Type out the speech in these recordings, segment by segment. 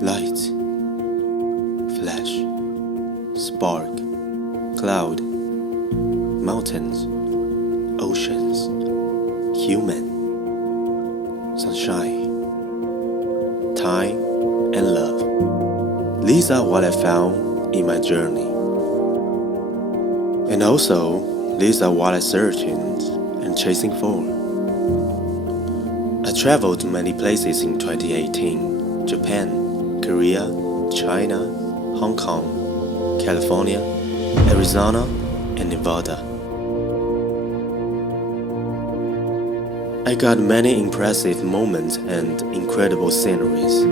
Light, flash, spark, cloud, mountains, oceans, human, sunshine, time, and love. These are what I found in my journey. And also, these are what I searching and chasing for. I traveled to many places in 2018: Japan, Korea, China, Hong Kong, California, Arizona, and Nevada. I got many impressive moments and incredible sceneries.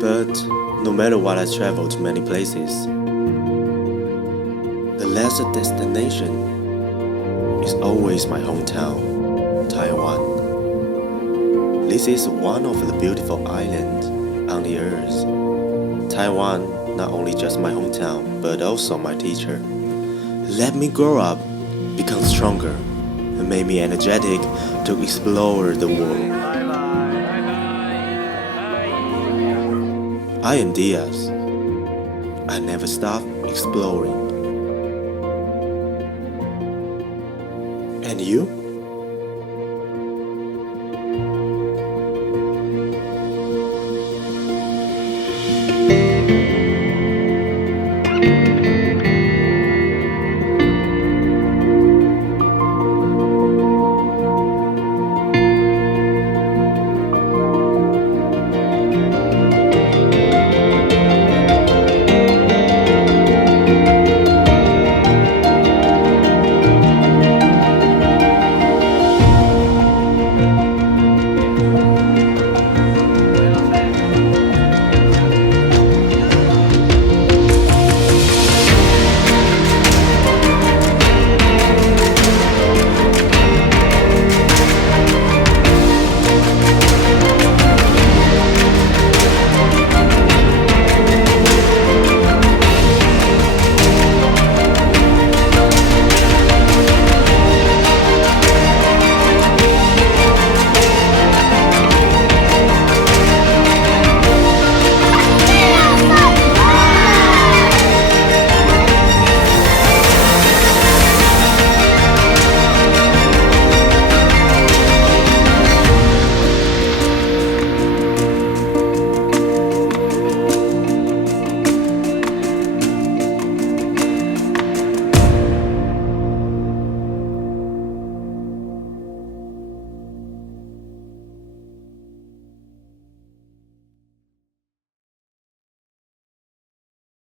But no matter what, I traveled to many places, the last destination is always my hometown, Taiwan. This is one of the beautiful islands on the earth. Taiwan, not only just my hometown, but also my teacher. Let me grow up, become stronger, and made me energetic to explore the world. I am Diaz. I never stop exploring. And you?